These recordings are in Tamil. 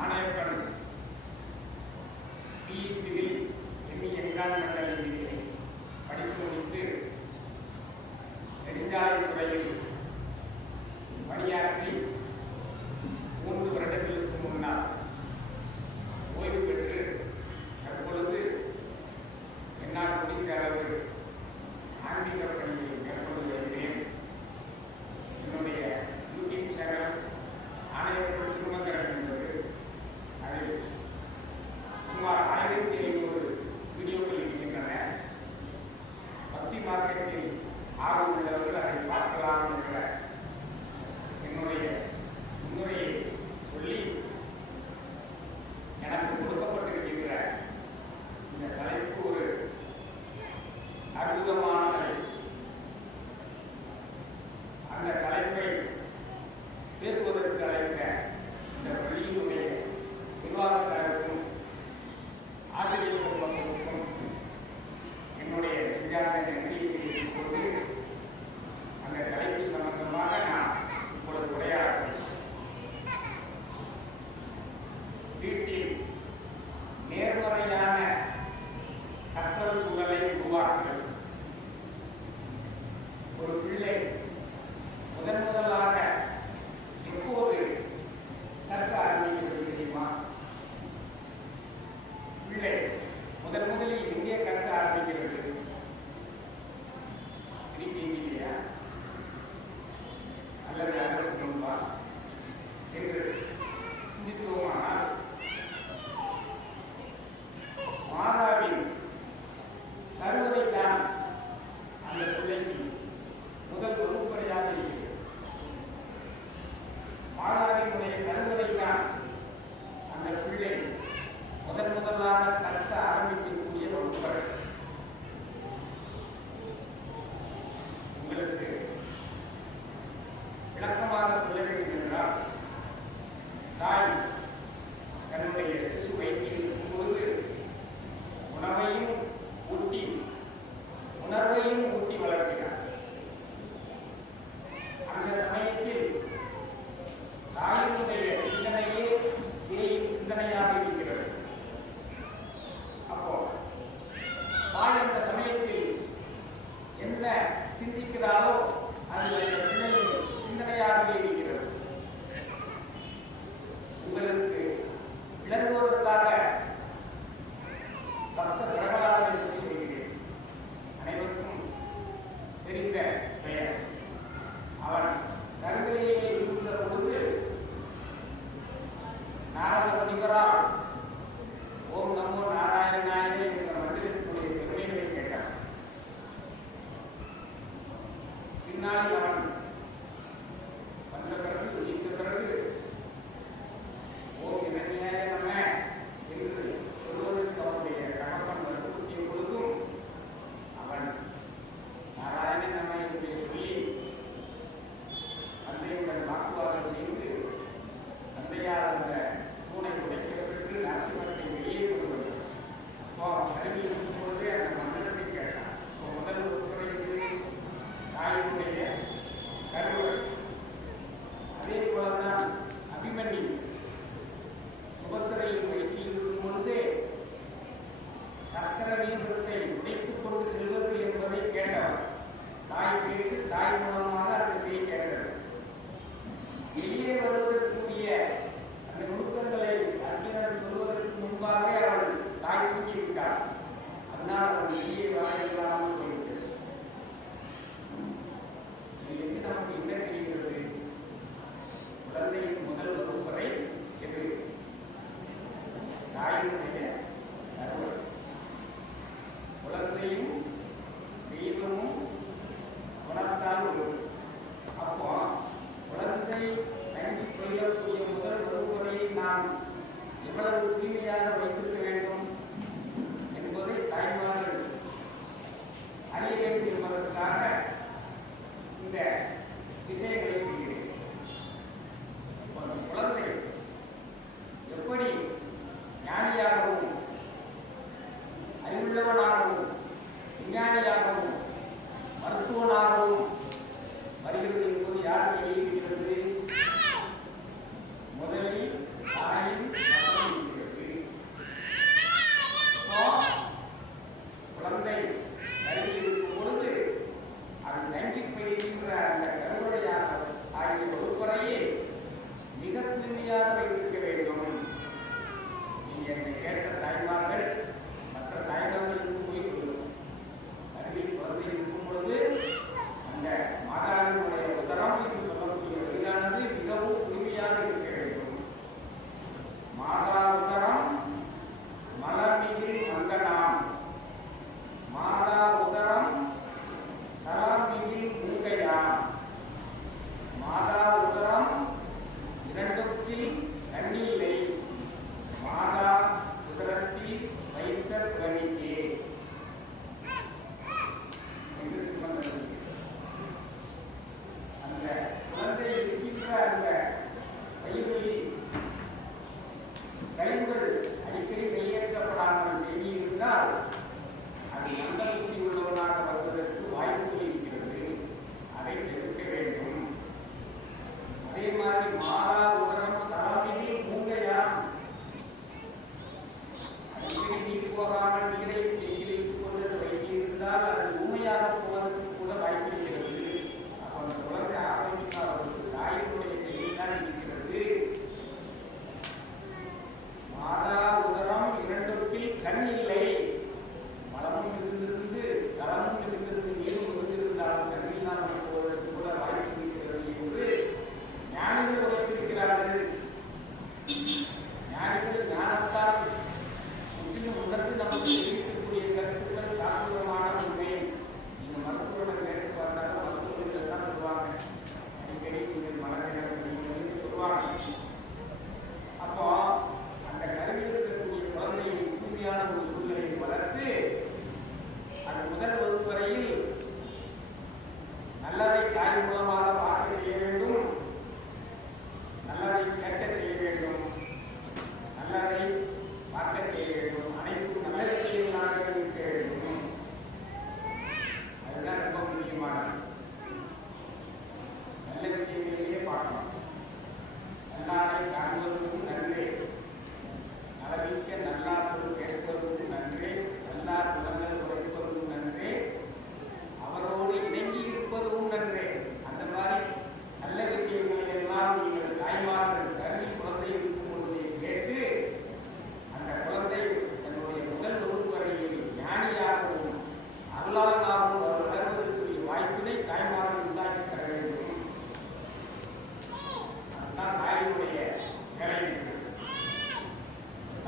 ஆணையப்பன் பிஇசிவில் என்விரான்மெண்டல் படித்து முடித்து நெடுஞ்சாலைத்துறையில் பணியாற்றி 3 வருடங்களுக்கு முன்னால் ஓய்வு பெற்று தற்பொழுது என்னால் முடிந்த அளவு ஆன்மீக பணியை மேற்கொண்டு வருகிறேன். என்னுடைய யூடியூப் சேனல் ஆணையப்பன் திருமந்திரம் என்பது. அதில் சுமார் 1500 வீடியோக்கள் இருக்கின்றன. பக்தி மார்க்கெட்டில் ஆர்வம் உள்ளவர்கள் அதை பார்க்கலாம் என்ற என்னுடைய முன்னுரையை சொல்லி எனக்கு கொடுக்கப்பட்டிருக்கின்ற இந்த தலைப்பு ஒரு அற்புதமான தலைப்பு. அந்த தலைப்பை பேசுவதற்கு அழைத்த இந்த பள்ளியினுடைய நிர்வாகத்தினருக்கும் ஆசிரியர் குடும்பத்திற்கும் என்னுடைய நெஞ்சார்ந்த நன்றியை கொண்டு அந்த தலைப்பு சம்பந்தமாக நான் இப்பொழுது உரையாடுகிறேன். வீட்டில் நேர்மறையான கற்றல் சூழலை உருவாக்குகிறது. ஒரு பிள்ளை முதலாக எப்போது கற்க ஆரம்பிக்கிறது தெரியுமா? பிள்ளை முதலில் எங்கே கற்க ஆரம்பிக்கிறது? இல்லையா? அல்லது அதற்கு முன்பா என்று சிந்தித்தோமானால் மாதாவின் கருவறைதான் அந்த பிள்ளைக்கு முதல் வகுப்பறையாக இருக்கிறது. மாதாவினுடைய கருவறைதான் அந்த பிள்ளை முதலாக கற்க ஆரம்பிக்கக்கூடிய வகுப்பறை. உங்களுக்கு விளக்கமாக சொல்ல வேண்டும் என்றால், தாய் தன்னுடைய சிசு வயிற்றில் இருக்கும்போது உணர்வையும் ஊட்டி வளர்க்கிறார். அந்த சமயத்தில் தாயினுடைய சிந்தனையே சேயின் சிந்தனையாக இருக்கிறது. அப்போ தாய் அந்த சமயத்தில் என்ன சிந்திக்கிறாரோ அது அந்த சிந்தனையாகவே இருக்கிறது. உங்களுக்கு விளங்குவதற்காக பக்த பிரகலாதன் என்று சொல்கிறேன். அனைவருக்கும் தெரிந்த பெயர். அவன் கருவிலேயே இருந்த பொழுது நாரத முனிவரால் ஓம் நமோ நாராயணாய என்ற மந்திரத்தினுடைய பெருமைகளை கேட்டான். பின்னால் அவன் வந்த பிறகு இந்த பிறகு ஓம் இணையாய நம்ம என்று சொல்வதற்கு அவனுடைய கணவன் வற்புறுத்திய பொழுதும் அவன் நாராயணன் நம்ம என்று சொல்லி தந்தையுடன் வாக்குவாதம் செய்து தந்தையார் அந்த தூணை உடைக்கப்பட்டு நரசிம்மத்தை வெளியே கொண்டு வந்தார். அப்போ அவன் கருவி இருக்கும் பொழுதே அந்த மந்திரத்தை கேட்டான். முதல் உட்புறைக்கு தாயினுடைய கருவறை. அதே போலதான் அபிமன்யு சுபத்திரையின் வயிற்றில் இருக்கும் பொழுதே சக்கர வீரத்தை உடைத்துக் கொண்டு செல்வது என்பதை கேட்டவர். தாய் கேட்டு தாய் மூலமாக அதை செய்ய கேட்டது. வெளியே வருவதற்குரிய அந்த நுணுக்கங்களை அர்ஜுனன் சொல்வதற்கு முன்பாக அவள் தாய் தூக்கிவிட்டார். அதனால் அவள் வெளியே வர இல்லாமல் போய்விட்டது. இதிலிருந்து நமக்கு என்ன தெரிகிறது? குழந்தையின் முதல் வகுப்பறை எது? தாயினுடைய கருவறை. குழந்தையும் தெய்வமும் குணத்தால் ஒரு. அப்போ குழந்தை தங்கி கொள்ளக்கூடிய முதல் வகுப்பறையை நாம் எவ்வளவு தூய்மையாக வைத்திருக்க வேண்டும் என்பதை தாய்மார்கள் அறிய வேண்டும் என்பதற்காக இந்த விஷயங்களை செய்கிறேன். குழந்தை எப்படி ஞானியாகவும் அறிவுள்ளவனாகவும் விஞ்ஞானியாகவும் மருத்துவனாகவும் வருகிறது என்பது யாருக்கு எழுதியிருக்கிறது? முதலில் தாயின்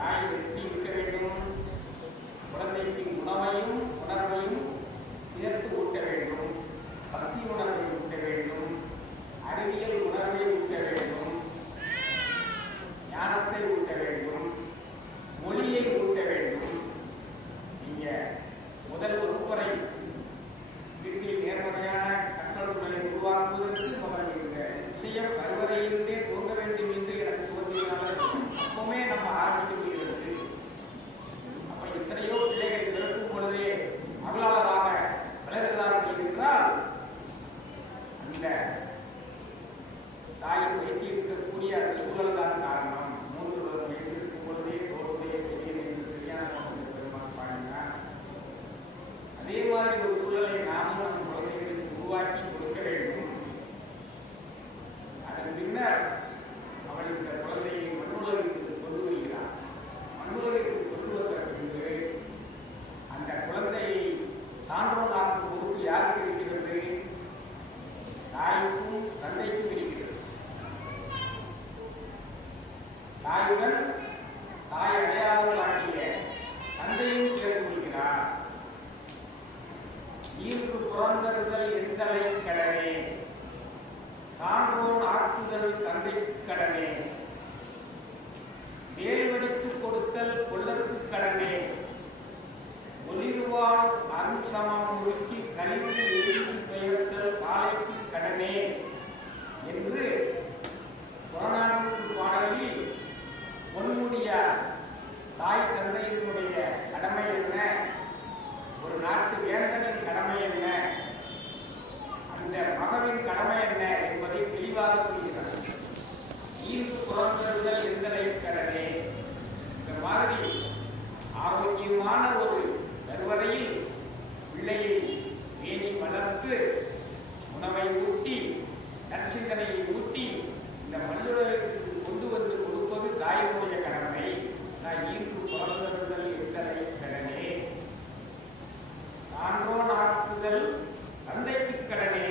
தாய் எப்படி இருக்க வேண்டும்? குழந்தைக்கு உணவையும் உணர்வையும் சேர்த்து ஊட்ட வேண்டும். பக்தி உணர்வை ஊட்ட வேண்டும். அறிவியல் உணர்வை ஊட்ட வேண்டும். ஞானத்தை ஊட்ட வேண்டும். மொழியை ஊட்ட வேண்டும். நீங்க முதல் வகுப்பறை வீட்டில் நேர்மறையான கற்றல் சூழலை உருவாக்குவதற்கு முதல் இந்த விஷயம் கருவறையிலிருந்தே தோன்ற வேண்டும் என்று எனக்கு தோன்றினால எப்பவுமே நம்ம ஆரம்பிக்க முடிகிறது. அப்ப எத்தனையோ பிள்ளைகள் பிறக்கும் பொழுதே அருளாளராக வளர்கிறார்கள் என்றால் அந்த தாயின் வயிற்றில் இருக்கக்கூடிய அந்த சூழல் தான் காரணம். 3 வயது இருக்கும் பொழுதே தோல்வியை செய்ய என்று தெரியாத பெருமாள் பாடினார். அதே மாதிரி ஒரு சூழலை நாமும் நம் குழந்தைகளுக்கு உருவாக்கி கொடுக்க வேண்டும். அதன் பின்னர் அவள் இந்த குழந்தையை மண்ணுலகிற்கு கொண்டு வருகிறார். மண்ணுலகிற்கு கொண்டு வந்த பின்பு அந்த குழந்தையை சான்றோனாக்கும் பொறுப்பு யாருக்கு இருக்கிறது? தாய்க்கும் தந்தைக்கும் இருக்கிறது. தாயுடன் தாய் அடையாளம் காட்டிய தந்தையும் சேர்ந்து கொள்கிறார். ஈர்ப்பு புறந்தறுதல் எந்தலை கடனே, சான்றோன் ஆக்குதல் தந்தை கடனே, வேல்வடித்து கொடுத்தல் கொள்ளற்கு கடனே, ஒளிர்வாள் அருசமம் முழுக்கி கழித்து எழுதி பெயர்த்தல் காலைக்கு கடனே என்று புறநானூற்று பாடலில் பொன்முடிய தாய் தந்தையினுடைய கடமை என்ன, ஒரு நாட்டு வேந்தனின் கடமை என்ன, அந்த மகனின் கடமை என்ன என்பதை தெளிவாக சொல்கிறார். ஈர்ப்பு புறந்தறுதல் எந்தலை கடனே. இந்த மாதிரி ஆரோக்கியமான ஒரு கருவறையில் பிள்ளையை வேணி வளர்த்து உணவை ஊட்டி நற்சிந்தனையை ஊட்டி இந்த மண்ணுலகிற்கு கொண்டு வந்து கொடுப்பது தாயினுடைய கடமை. நான் ஈர்ப்பு புறந்தறுதல் எந்தலை கடனே, சான்றோன் ஆக்குதல் தந்தைக்கு கடனே.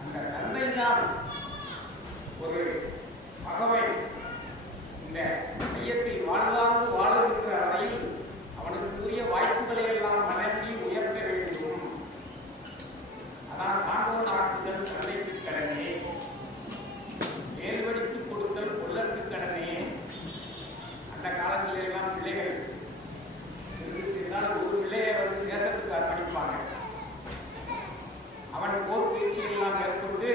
அந்த தந்தை தான் ஒரு மகவை இந்த மையத்தில் வாழ்வார்ந்து வாழுகின்ற வரையில் அவனுக்குரிய வாய்ப்புகளை எல்லாம் வழங்கி உயர்த்த வேண்டும். அதான் சான்றோன் ஆக்குதல் தந்தைக்கு கடனே, வேல்வடித்து கொடுத்தல் கொள்ளற்கு கடனே. அந்த காலத்தில் எல்லாம் பிள்ளைகள் ஒரு பிள்ளையை வந்து தேசத்துக்கு அர்ப்பணிப்பாங்க. அவன் போர் பயிற்சிகள் எல்லாம் மேற்கொண்டு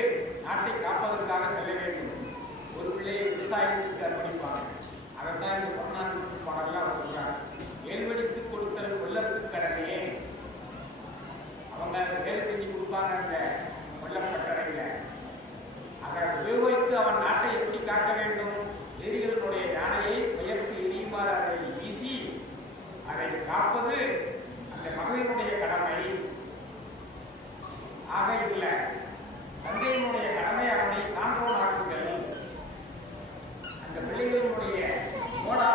நாட்டை காப்பதற்காக செல்ல வேண்டும். ஒரு பிள்ளையை விவசாயத்துக்கு அர்ப்பணிப்பாங்க. அதைத்தான் இந்த புறநானூற்று பாடலாம் அவர் சொல்றாங்க. வேல்வடித்து கொடுத்தல் கொள்ளற்கு கடனே. அவங்க வேலை செஞ்சு கொடுப்பாங்க அந்த கொல்லப்பட்டறையில. அதை உபயோகித்து அவன் நாட்டை எப்படி காக்க வேண்டும்? எதிரிகளுடைய யானையை வயசு எரியுமாறு அதை வீசி அதை காப்பது அந்த மகனினுடைய கடமை. ஆக இல்ல தந்தையினுடைய கடமை அவனை சான்றோன் ஆக்குதல். அந்த பிள்ளைகளினுடைய மோடா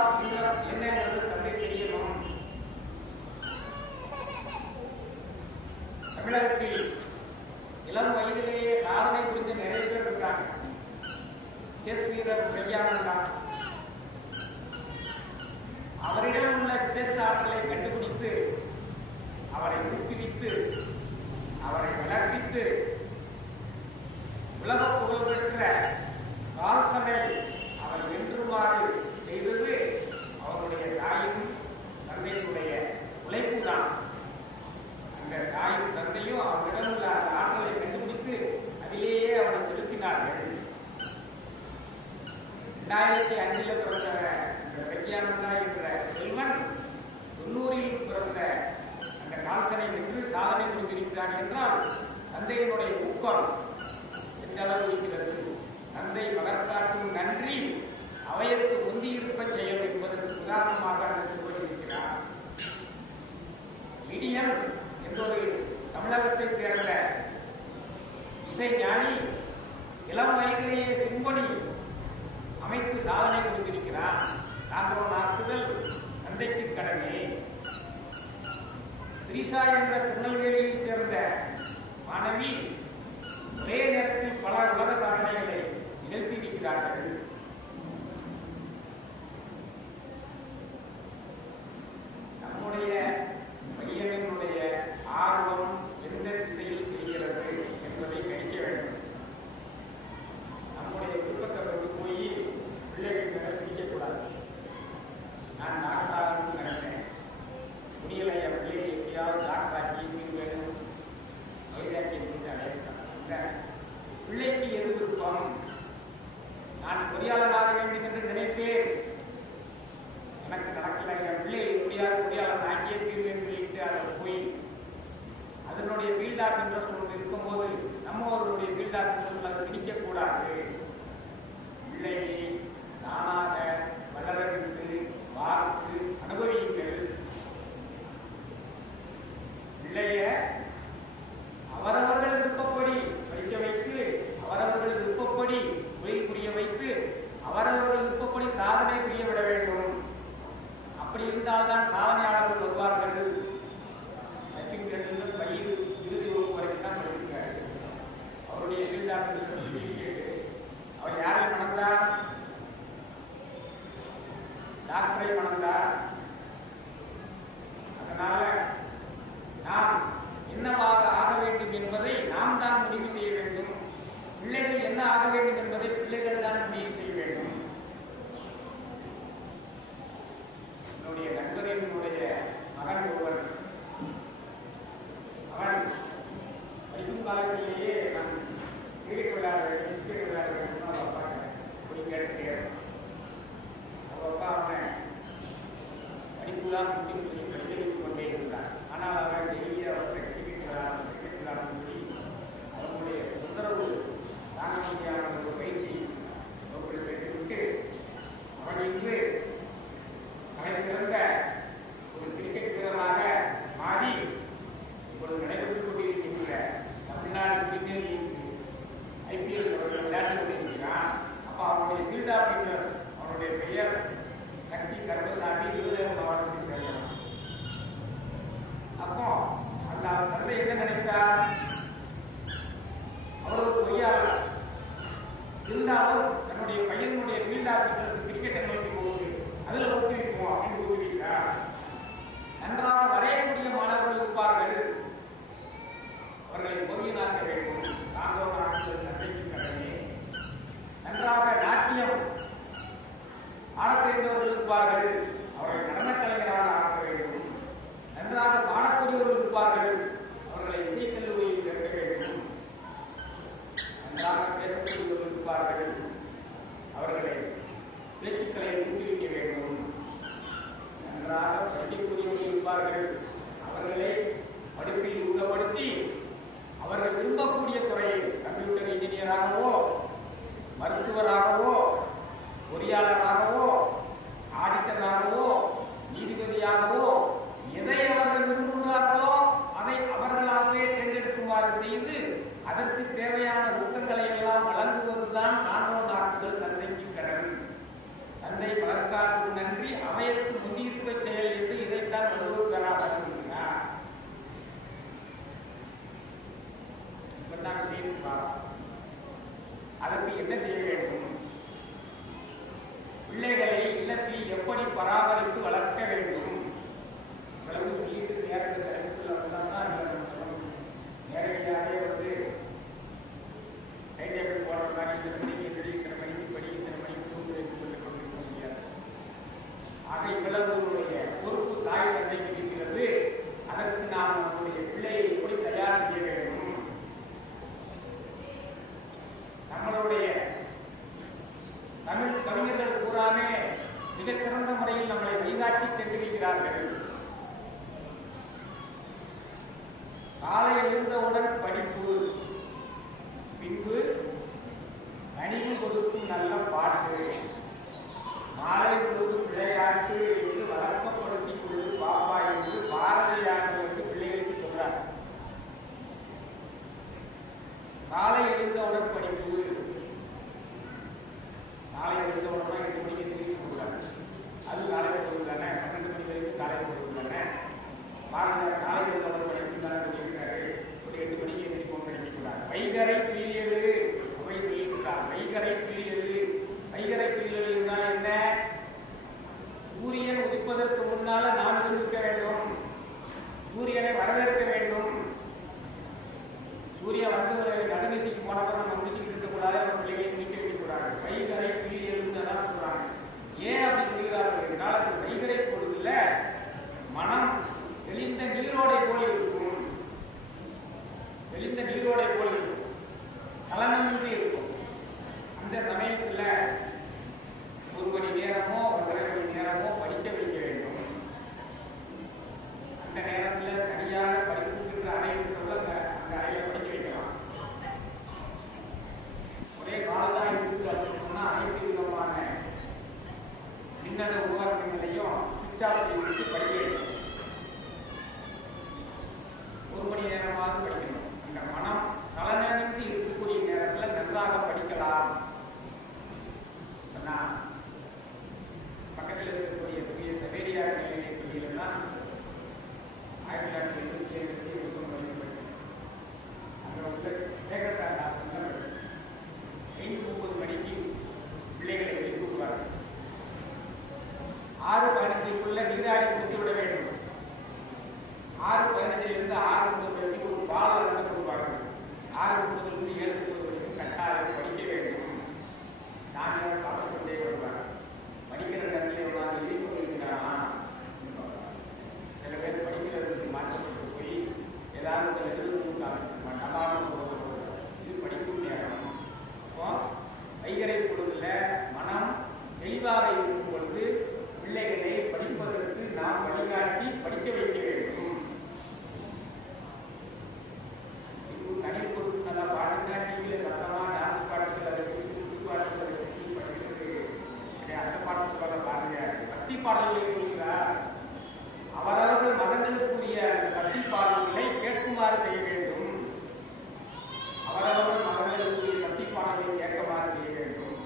என்ன என்று தந்தை தெரியணும். தமிழகத்தில் இளம் வயதிலேயே சாதனை புரிஞ்ச நிறைய பேர் இருக்காங்க. செஸ் வீரர் பெரியானந்தா அவரிடம் உள்ள செஸ் ஆற்றலை கண்டுபிடித்து அவரை ஊக்குவித்து அவரை வளர்ப்பித்து உலக புகழ் பெற்ற கால்சனை அவர் வென்றுமாறு செய்தது அவருடைய தாயும் தந்தையினுடைய உழைப்பு தான். அந்த தாயும் தந்தையும் அவரிடம் உள்ள அந்த ஆற்றலை கண்டுபிடித்து அதிலேயே அவரை செலுத்தினார்கள். 2005 பிறந்த பிரக்யானந்தா என்ற செல்வன் 90 பிறந்த அந்த கால்சனை வென்று சாதனை புரிந்திருக்கிறார் என்றால் தந்தையினுடைய ஊக்கம் எந்த அளவு இருக்கிறது? தந்தை மகற்காட்டும் நன்றி அவையத்து ஒந்தியிருப்ப செயல் என்பதற்கு உதாரணமாக அந்த செல்வன் இருக்கிறார். மிடியன் என்றொரு தமிழகத்தைச் சேர்ந்த இசை ஞானி இளம் வயதிலேயே சிம்பொனி அமைத்து சாதனை புரிந்திருக்கிறார். சான்றோன் ஆக்குதல் தந்தைக்கு கடமை. திரிஷா என்ற திருநெல்வேலியைச் சேர்ந்த மாணவி ஒரே நேரத்தில் பல உலக சாதனைகளை நிகழ்த்தியிருக்கிறார்கள். பொறியாளராக வேண்டும் என்று நினைத்தேன். எனக்கு நடக்கல. என் பிள்ளை எப்படியாவது பொறியாளர் ஆக்கியே தீர்வேன் சொல்லிட்டு அதை போய் அதனுடைய ஃபீல்ட் ஆஃப் இன்ட்ரெஸ்ட் ஒன்று இருக்கும்போது நம்ம அவர்களுடைய ஃபீல்ட் ஆஃப் இன்ட்ரெஸ்ட் அதை பிடிக்கக்கூடாது. பிள்ளையை தானாக வளர விட்டு பார்த்து அனுபவியுங்கள். பிள்ளைய அவரவர்கள் விருப்பப்படி படிக்க வைத்து, அவரவர்கள் விருப்பப்படி தொழில் புரிய வைத்து, அவரவர்கள் விருப்பப்படி சாதனை புரிய விட வேண்டும். அப்படி இருந்தால்தான் சாதனையாளர்கள் வருவார்கள். பயிர் இறுதி வகுப்பு வரைக்கும் தான் படிக்கிறார். அவருடைய அவர் யாரை மணந்தார்? டாக்டரை மணந்தார். அதனால நாம் என்னவாக ஆக வேண்டும் என்பதை நாம் தான் முடிவு செய்ய வேண்டும். பிள்ளைகள் என்ன ஆக வேண்டும் என்பதை பிள்ளைகள் தான் முடிவு செய்ய வேண்டும். என்னுடைய நண்பரினுடைய மகன் ஒருவர், அவன் படிக்கும் காலத்திலேயே நான் கிரிக்கெட் விளையாட வேண்டும் அப்படி கேட்டுக்கிறேன். அப்பா அவனை படிப்புதான் முடிவு சொல்லி படித்து கொண்டே இருந்தார். ஆனால் அவன் டெய்லியை அவற்றை கிரிக்கெட் விளையாட சொல்லி அவனுடைய தொந்தரவு தாங்க முடியாத ஒரு பயிற்சி வகுப்பில் சேர்த்துவிட்டு அவன் இன்று தலை சிறந்த ஒரு கிரிக்கெட் வீரராக மாறி இப்பொழுது நடைபெற்றுக் கொண்டிருக்கின்ற தமிழ்நாடு பிரீமியர் லீக் IPL விளையாட்டு கொண்டிருக்கிறான். அப்போ அவனுடைய ஃபீல்ட் ஆஃப் இன்ட்ரெஸ்ட், அவனுடைய பெயர் சக்தி கருமசாமி, விருதுநகர் மாவட்டத்தில் சேர்ந்தான். அப்போ அந்த தந்தை என்ன நினைத்தார்? அவர் ஒரு பொறியாளர் இருந்தாலும் தன்னுடைய பையனுடைய ஃபீல்ட் ஆஃப் இன்ட்ரெஸ்ட் கிரிக்கெட்டை நோக்கி போகுது, அதில் ஊக்குவிப்போம் அப்படின்னு ஊக்குவித்தார். நன்றாக வரையக்கூடிய மாணவர்கள் இருப்பார்கள். அவர்களை பொறியியலாக்க வேண்டும். நன்றாக நாட்டியம் ஆடத் தெரிந்தவர்கள் இருப்பார்கள். அவர்களை நடனக் கலைஞராக ஆக்க வேண்டும். நன்றாக பாடக்கூடியவர்கள் இருப்பார்கள். அவர்களை இசைக்கல்லூரியில் சேர்க்க வேண்டும். நன்றாக பேசக்கூடியவர்கள் இருப்பார்கள். அவர்களை பேச்சுக்களை ஊக்குவிக்க வேண்டும். நன்றாக படிக்கக்கூடியவர்கள் இருப்பார்கள். அவர்களை படிப்பில் ஊக்கப்படுத்தி அவர்கள் விரும்பக்கூடிய துறையில் கம்ப்யூட்டர் இன்ஜினியராகவோ, மருத்துவராகவோ, பொறியாளராகவோ, ஆடிட்டராகவோ, நீதிபதியாகவோ எதை அவர்கள் விரும்புகிறார்களோ அதை அவர்களாகவே தேர்ந்தெடுக்குமாறு செய்து அதற்கு தேவையான ஊக்கங்களை எல்லாம் வழங்குவதுதான் சான்றோர் ஆக்குதல் தந்தைக்கு கடன். தந்தை வளர்க்காருக்கு நன்றி அவையற்கு முன்னிருப்பை செயல் என்று இதைத்தான் வள்ளுவர் பெறாமல் இருக்கிறார். அதற்கு என்ன செய்ய வேண்டும்? பிள்ளைகளை இல்லத்தில் எப்படி பராமரித்து வளர்க்க வேண்டும்? இவ்வளவு சொல்லிட்டு நேரத்தில் நேரடியாகவே கைடேபிள் போடுறதுதான் இத்தனை மணிக்கு எதிரி, இத்தனை மணிக்கு படி, இத்தனை மணிக்கு தூங்கு என்று சொல்லிக் கொண்டிருக்க முடியாது. ஆக இவ்வளவுடைய பொறுப்பு தாய் தந்தைக்கு இருக்கிறது. அதற்கு நாம் நம்முடைய பிள்ளையை எப்படி தயார் செய்ய வேண்டும்? நம்மளுடைய தமிழ் கவிஞர்கள் பூராமே மிகச்சிறந்த முறையில் நம்மளை வழிகாட்டி சென்றிருக்கிறார்கள். காலை எழுந்தவுடன் படிப்பு, பின்பு கனிவு கொடுக்கும் நல்ல பாட்டு, மாலை பொழுது விளையாட்டு என்று வழக்கப்படுத்திக் கொள்வது பாப்பா என்று பாரதியாருக்கு பிள்ளைகளுக்கு சொல்றார். காலை எழுந்தவுடன் படிப்பு, காலை எழுந்தவுடன் 8 மணிக்கு திரும்பி கொடுக்குறாங்க. அது காலை பொழுது தானே, 12 மணி வரைக்கும் காலை பொழுது தானே. பாரதியார் காலை எழுந்தவுடன் படிப்பு தானே சொல்லியிருக்காரு. ஒரு 8 மணிக்கு எழுதி போன் படிக்கக்கூடாது. வைகரை துயிலெழு அவை சொல்லியிருக்கிறார். வைகரை துயிலெழு, வைகரை துயிலெழு இருந்தால் என்ன? சூரியன் உதிப்பதற்கு முன்னால நாம் இருக்க வேண்டும். சூரியனை வரவேற்க வேண்டும். சூரியன் வந்து நடுநிசைக்கு போனப்ப நம்ம முடிச்சுக்கிட்டு இருக்கக்கூடாது, நம்ம பிள்ளைகளை முடிக்க வைக்கக்கூடாது. வைகரை துயிலெழுதான் சொல்றாங்க. ஏன் அப்படி சொல்கிறார்கள் என்றால் அந்த வைகரை பொழுதுல மனம் தெளிந்த நீரோடை போல் இருக்கும். தெளிந்த நீரோடை போல் இருக்கும், கலனமின்றி இருக்கும். அந்த சமயத்தில் நீராடி கொடுத்து விட வேண்டும். 6:15 6:30 வரைக்கும் ஒரு பாடல் வந்து கொடுப்பார்கள். 6:30 7:30 வரைக்கும் கட்டாயம் படிக்க வேண்டும். நான் பார்த்து கொண்டே வருவாங்க. படிக்கிற நேரத்தில் நான் எழுதி கொண்டிருக்கிறானா? சில பேர் படிக்கிறதுக்கு மாற்றப்பட்டு போய் ஏதாவது எழுதும் இது படிக்கும் நேரம். அப்போ வைகறை பொழுதுல மனம் தெளிவாக இருக்கும் பொழுது பிள்ளைகளை படிப்பதற்கு நாம் வழிகாட்டி படிக்க வைக்க வேண்டும். தனி பொருள் நல்லா பாடுங்க, டிவியில சத்தமா டான்ஸ் பாடத்தில் பாடத்தில் படிக்கிறது அந்த பாடத்துல பாருங்க. பக்தி பாடல்களை சொல்கிறார். அவரவர்கள் மகன்களுக்குரிய அந்த பக்தி பாடல்களை கேட்குமாறு செய்ய வேண்டும். அவரவர்கள் மகன்களுக்குரிய பக்தி பாடல்களை கேட்குமாறு செய்ய வேண்டும்.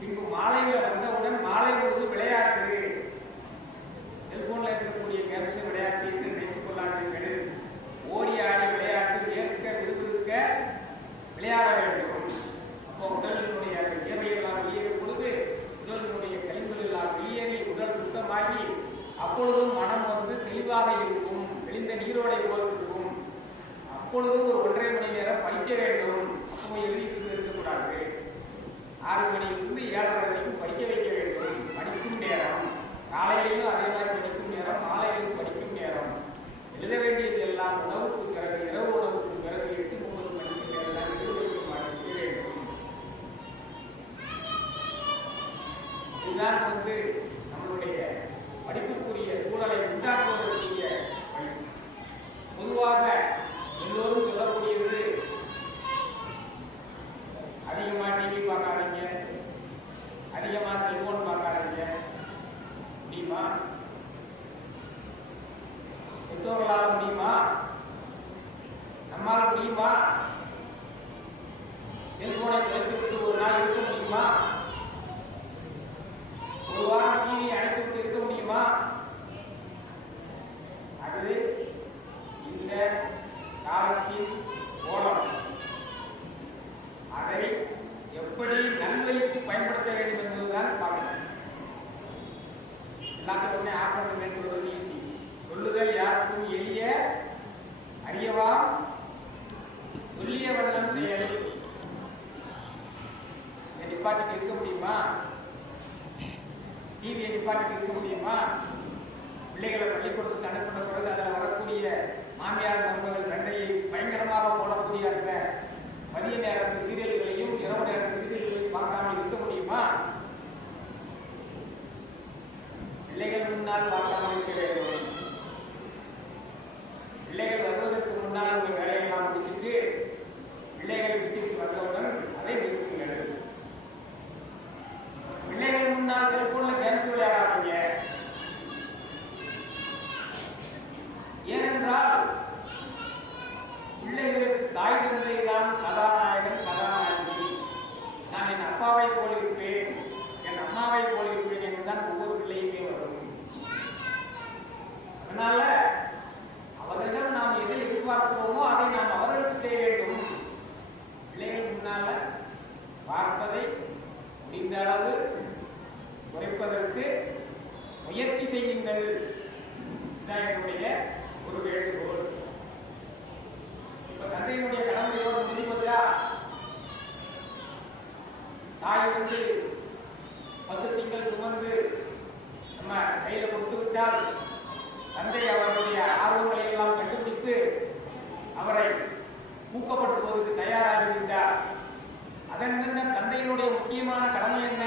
பின்பு மாலையில வந்தவுடன் மாலை பொழுது விளையாட்டு, செல்போன்ல இருக்கக்கூடிய கேம்ஸ் விளையாட்டு நினைத்துக் கொள்ளாதீர்கள். ஓடி ஆடி விளையாட்டு ஏற்க விரும்பிருக்க விளையாட வேண்டும். அப்போ உடலினுடைய இயற்கையெல்லாம் வெளியேறும் பொழுது உடலினுடைய கழிவுகள் எல்லாம் வெளியேறி உடல் சுத்தமாகி அப்பொழுதும் மனம் வந்து தெளிவாக இருக்கும். வெளிந்த நீரோடை போல் இருக்கும். அப்பொழுதும் ஒரு 1.5 மணி நேரம் படிக்க வேண்டும். அப்போ எழுதிட்டு இருக்கக்கூடாது. 6 மணியிலிருந்து 7:30 வரைக்கும் படிக்க வைக்க வேண்டும். படிக்கும் நேரம் காலையிலும் அதே மாதிரி படிக்கும் நேரம், மாலையிலும் படிக்கும் நேரம். எழுத வேண்டியது எல்லாம் உணவுக்கு பிறகு, இரவு உணவுக்கு பிறகு 8:30 மணிக்கு மேலாம் எழுதுவதற்கு செய்ய வேண்டும். இதுதான் வந்து நம்மளுடைய படிப்புக்குரிய சூழலை உண்டாக்குவதற்குரிய வழி. பொதுவாக எல்லோரும் சொல்லக்கூடியது அதிகமா டிவி பார்க்காதீங்க, அதிகமா செல்போன் பார்க்காதீங்க. முடியுமா? பெற்றோர்களால் முடியுமா? நம்மால் முடியுமா? செல்போனை செலுத்திவிட்டு ஒரு நாள் இருக்க முடியுமா? ஒரு வாரம் டிவி அழைத்துவிட்டு இருக்க முடியுமா? அது இந்த காலத்தின் கோலம். அதை எப்படி நல்வழிக்கு பயன்படுத்த வேண்டும் என்பதுதான் பார்க்கணும். எல்லாத்துக்குமே ஆக்கம் என்பது ஈஸி. சொல்லுதல் யாருக்கும் எளிய, அறியவா சொல்லிய வண்ணம் செயல். நிப்பாட்டிட்டு இருக்க முடியுமா? டிவியை நிப்பாட்டிட்டு இருக்க முடியுமா? பிள்ளைகளை பள்ளிக்கூடத்துக்கு அனுப்பின பிறகு அதில் வரக்கூடிய மாமியார் நண்பர்கள் சண்டையை பயங்கரமாக போடக்கூடிய அந்த மதிய நேரத்து சீரியல்களையும் இரவு நேரத்து சீரியல்களையும் பார்க்காமல் இருக்க முடியுமா? பிள்ளைகள் முன்னால் பார்க்காமல் இருக்க வேண்டும். பிள்ளைகள் வருவதற்கு முன்னால் உங்கள் வேலையெல்லாம் முடிச்சுட்டு பிள்ளைகள் வீட்டுக்கு வந்தவுடன் அதை நிறுத்துங்கள். பிள்ளைகள் முன்னால் செல்போன்ல கேம்ஸ் விளையாடாதீங்க. ஏனென்றால் பிள்ளைகளுக்கு தாய் தந்தை தான் கதாநாயகன், கதாநாயகி. நான் என் அப்பாவை போல் இருப்பேன், என் அம்மாவை போல் இருப்பேன் என்றுதான் ஒவ்வொரு பிள்ளையுமே வரும். அதனால அவர்களிடம் நாம் எதை எதிர்பார்க்கிறோமோ அதை நாம் அவர்களுக்கு செய்ய வேண்டும். பிள்ளைகள் முன்னால பார்ப்பதை முடிந்த அளவு குறைப்பதற்கு முயற்சி செய்யுங்கள். என்னுடைய ஒரு வேண்டுகோள். இப்ப தந்தையினுடைய கடமையோடு முடிவதா? தாய் வந்து 10 திங்கள் சுமந்து நம்ம கையில கொடுத்து விட்டால் தந்தை அவருடைய ஆர்வங்களை எல்லாம் கண்டுபிடித்து அவரை ஊக்கப்படுத்துவதற்கு தயாராக இருந்தார். அதன் பின்னர் தந்தையினுடைய முக்கியமான கடமை என்ன?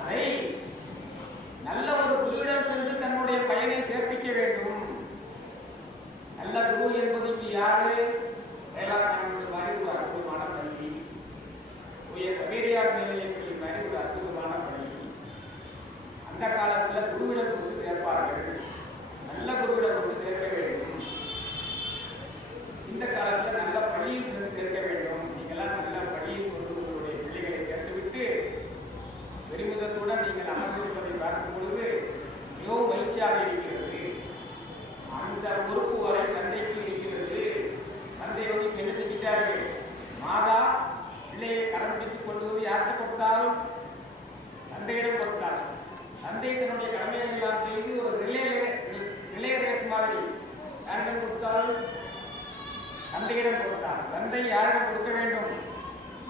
அதை நல்ல ஒரு குருவிடம் சென்று தன்னுடைய பையனை சேர்ப்பிக்க வேண்டும். நல்ல குரு என்பது இங்கு யாரு? மாதிரி ஒரு அற்புதமான பள்ளி, சவேரியார் நிலையப்பள்ளி மாதிரி ஒரு அற்புதமான பள்ளி. அந்த காலத்தில் குருவிடம் கொண்டு சேர்ப்பார்கள். நல்ல குருவிடம் கொண்டு சேர்க்க வேண்டும். இந்த காலத்தில் நல்ல பள்ளியில் சென்று சேர்க்க வேண்டும். நீங்களாம் நல்ல பள்ளியில் கொண்டு உங்களுடைய பிள்ளைகளை சேர்த்துவிட்டு பெருமிதத்துடன் நீங்கள் அமர்ந்திருப்பதை பார்க்கும் பொழுது மிகவும் மகிழ்ச்சியாக இருக்கிறது. அந்த பொறுப்பு வரை தந்தைக்கு இருக்கிறது. தந்தை வந்து என்ன செஞ்சிட்டாரு? மாதா பிள்ளையை கரம் பிடித்துக் கொண்டு வந்து யார்கிட்ட கொடுத்தாலும் தந்தையிடம் கொடுத்தார். தந்தை தன்னுடைய கடமையை எல்லாம் செய்து ஒரு ரிலே ரேஸ் மாதிரி யாரிடம் கொடுத்தால் தந்தையிடம் கொடுத்தார். தந்தை யாரிடம் கொடுக்க வேண்டும்?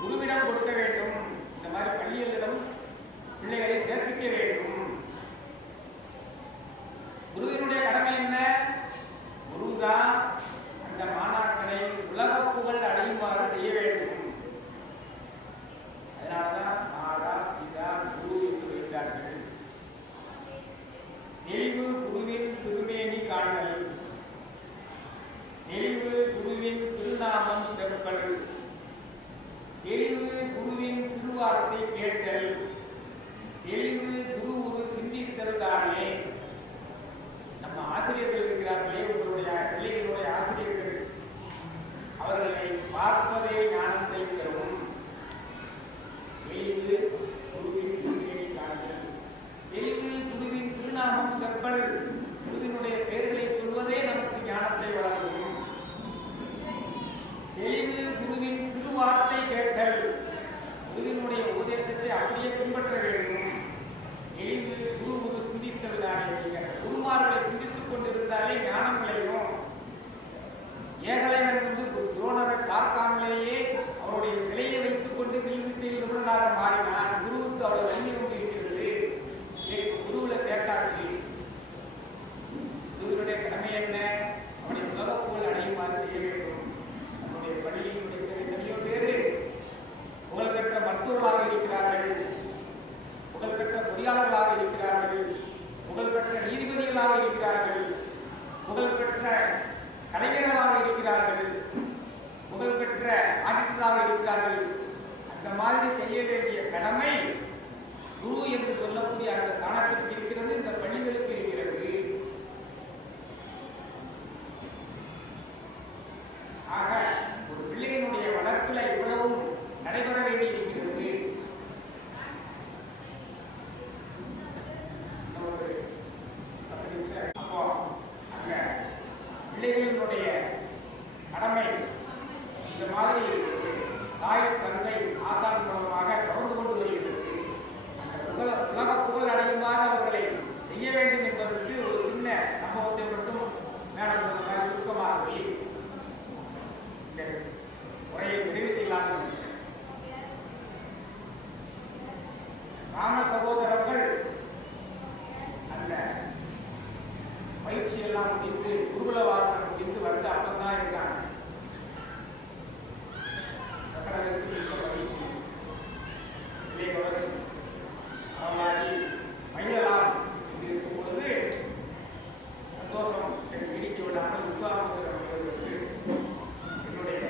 குருவிடம் கொடுக்க வேண்டும். இந்த மாதிரி பள்ளிகளிடம் பிள்ளைகளை சேர்ப்பிக்க வேண்டும். குருவினுடைய கடமை என்ன? குருதான் அந்த மாணாக்கரை உலக புகழ் அடையுமாறு செய்ய வேண்டும். அதனால்தான் மாதா பிதா குரு என்று வைத்தார்கள். தெளிவு குருவின் திருமேனி காணல், தெளிவு குருவின் திருநாமம் சிறப்பல், தெளிவு குருவின் திருவார்த்தை கேட்டல், தெளிவு குரு சிந்தித்தல் தானே. நம்ம ஆசிரியர்கள் இருக்கிறார்களே, உங்களுடைய பிள்ளைகளுடைய ஆசிரியர்கள், அவர்களை பார்ப்பதே ஞானத்தை தரும். தெளிவு குருவின் திருமேனி காணல், தெளிவு குருவின் திருநாமம் செப்பல், குருவினுடைய பெயர்களை சொல்வதே நமக்கு ஞானத்தை வழங்கும். தெளிவு குருவின் திருவார்த்தை கேட்டல், குருவினுடைய உபதேசத்தை அப்படியே பின்பற்ற வேண்டும். தெளிவு குரு சிந்தித்தல்தானே. குருமார்களை சிந்தித்துக் கொண்டிருந்தாலே ஞானம் விளையும். ஏகலைவன் துரோணரை பார்க்காமலேயே அவருடைய சிலையை வைத்துக் கொண்டு வில்வித்தையில் நிபுணராக மாறினான். குருவுக்கு அவ்வளவு வலிமை கொண்டு இருக்கிறது. குருவுல சேர்த்தாச்சு. குருவினுடைய கடமை என்ன? அவனை உலக புகழ் அடையுமாறு செய்ய வேண்டும். நம்முடைய பள்ளியினுடைய எத்தனையோ பேரு புகழ்பெற்ற மருத்துவர்களாக இருக்கிறார்கள், புகழ்பெற்ற பொறியாளர்களாக இருக்கிறார்கள், புகழ்பெற்ற நீதிபதிகளாக இருக்கிறார்கள், புகழ்பெற்ற கலைஞர்களாக இருக்கிறார்கள், புகழ்பெற்ற ஆடிட்டராக இருக்கிறார்கள். அந்த மாதிரி செய்ய வேண்டிய கடமை குரு என்று சொல்லக்கூடிய அந்த ஸ்தானத்திற்கு இருக்கிறது, இந்த பள்ளிகளுக்கு இருக்கிறது. ஆக ஒரு பிள்ளையினுடைய வளர்ப்புல இவ்வளவும் நடைபெற வேண்டி இருக்கிறது. அப்போ அங்க பிள்ளைகளினுடைய கடமை இந்த மாதிரி தாய் தந்தை ஆசான் மூலமாக தொடர்ந்து கொண்டு வருகிறது. அந்த உலக புகழ் அடையுமாறு அவர்களை செய்ய வேண்டும் என்பதற்கு ஒரு சின்ன சம்பவத்தை மட்டும் மேடம் சுருக்கமாக சொல்லி இந்த உரையை நிறைவு செய்யலாம். ராம சகோதரர்கள் அந்த பயிற்சி எல்லாம் முடிந்து குருகுல வாசனம் முடிந்து வந்து அப்பந்தான் இருக்காங்க. பயிற்சி மயிலலாம் என்று இருக்கும் பொழுது சந்தோஷம் இடிக்க விடாமல் விஸ்வாமித்திரர்களுக்கு என்னுடைய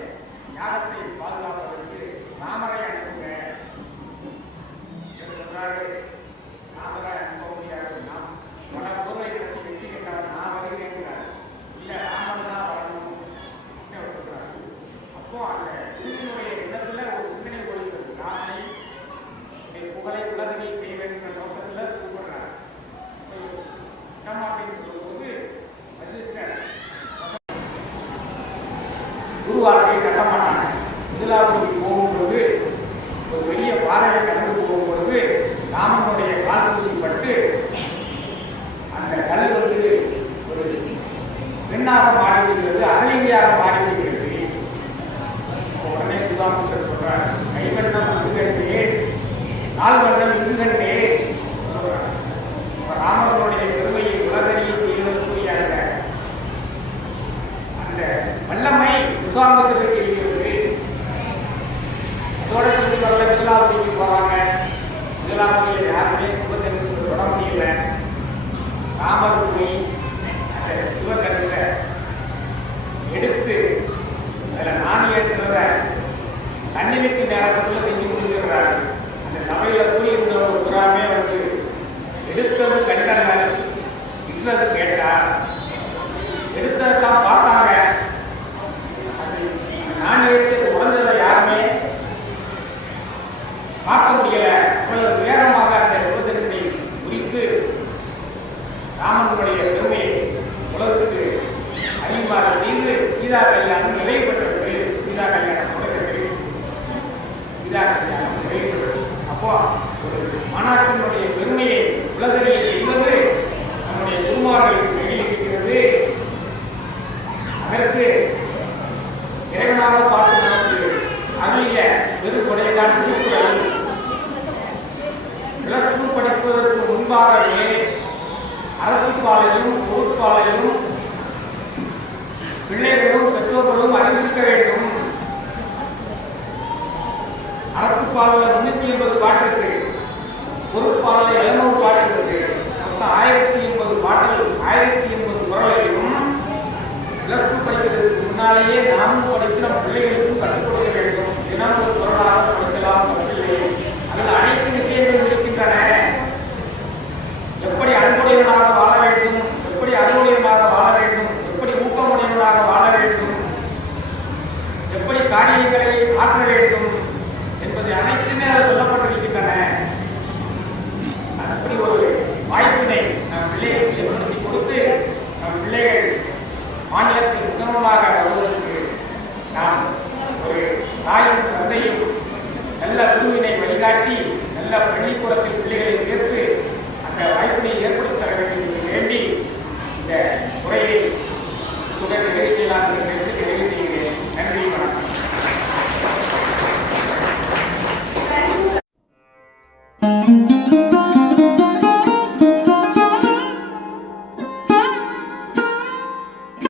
ஞானத்தை பாதுகாப்பதற்கு ராமரை அனுப்புங்க என்று சொன்னார்கள். ராமரை அனுப்ப முடியாது, நாம் பல பொருளை நடத்தி வெற்றி கேட்டால் நான் வருகிறேன். இல்லை, ராமன் தான் வரணும் சொல்றாரு. அப்போ அந்த குருவினுடைய இடத்துல ஒரு சிந்தனை ஒழிக்கிறது. ராமனை புகழை உலகத்தை செய்ய வேண்டும் என்ற நோக்கத்தில் கூப்பிடுறாரு. நம்ம அப்படின்னு சொல்லும்போது வசிஷ்டர் குருவார்த்தையை கட்ட மாட்டாங்க. முதலாவது போகும்பொழுது ஒரு பெரிய பாறையை கடந்து போகும்பொழுது ராமனுடைய கால் தூசி பட்டு அந்த கல் வந்து ஒரு பெண்ணாக மாறிவிடுகிறது, அகலிங்கையாக மாறிவிடுகிறது. உடனே விஸ்வாமித்திரர் சொல்றார், கைவண்ணம் அங்குகண்டே, நாலு வண்ணம் இங்குகண்டே சொல்றார். ராமனுடைய பெருமையை உலகறிய செய்வதற்குரிய அந்த வல்லமை விஸ்வாமித்திரருக்கு இருக்கிறது. அதோட திருவள்ளுவர் திருவிழாவுக்கு போறாங்க. திருவிழாவில் யாருமே சிவதனுசு தொட முடியல. ராமர் போய் அந்த சிவதனுசை எடுத்து அதில் நாணி ஏற்றுறத கண்ணிமைக்கு நேரத்துக்குள்ள செஞ்சு முடிச்சிடுறாரு. அந்த சபையில போய் இருந்த ஒரு புறாமே வந்து எடுத்தது கண்டனர், இட்டது கேட்டார். எடுத்ததான் பார்த்தாங்க. நாணி எடுத்து உடஞ்சதை யாருமே பார்க்க முடியல. அவ்வளவு வேகமாக அந்த சிவதனுசை குறித்து ராமனுடைய பெருமையை உலகத்துக்கு அறியுமாறு செய்து சீதா கல்யாணம் நிறைவு பெற்றது. சீதா கல்யாணம் நிறைவு பெற்றது. அப்போ ஒரு மன அண்ணாக்கினுடைய பெருமையை உலகறிய செய்வது நம்முடைய குருமார்களுக்கு கையில் இருக்கிறது. அதற்கு இறைவனாக பார்த்து நமக்கு அருளிய வெறுப்படையதான் திருக்குறள். +2 படிப்பதற்கு முன்பாகவே அறத்துப்பாலையும் பொருட்பாலையும் பிள்ளைகளும் பெற்றோர்களும் அறிந்திருக்க வேண்டும். அறத்துப்பாலில் 380 பாட்டு இருக்கு, பொருட்பாலில் 700 பாட்டு இருக்கு. மொத்தம் 1080 பாடல், 1080 குறளையும் +2 படிக்கிறதுக்கு முன்னாலேயே நாமும் படித்து நம் பிள்ளைகளுக்கும் கற்றுக் கொடுக்க வேண்டும். தினம் ஒரு குறளாக படிக்கலாம் தப்பில்லை. அதில் அனைத்து விஷயங்களும் இருக்கின்றன. எப்படி அன்புடையவனாக வாழ வேண்டும், எப்படி அன்புடையவனாக வாழ வேண்டும், எப்படி ஊக்கமுடையவனாக வாழ வேண்டும், எப்படி காரியங்களை ஆற்ற வேண்டும் என்பதை அனைத்துமே அதில் சொல்லப்பட்டிருக்கின்றன. அப்படி ஒரு வாய்ப்பினை நம் பிள்ளைகளுக்கு ஏற்படுத்தி கொடுத்து நம் பிள்ளைகள் மாநிலத்தில் முதல்வராக வருவதற்கு நாம் ஒரு தாயும் தந்தையும் நல்ல குருவினை வழிகாட்டி நல்ல பள்ளிக்கூடத்தில் பிள்ளைகளை சேர்த்து அந்த வாய்ப்பினை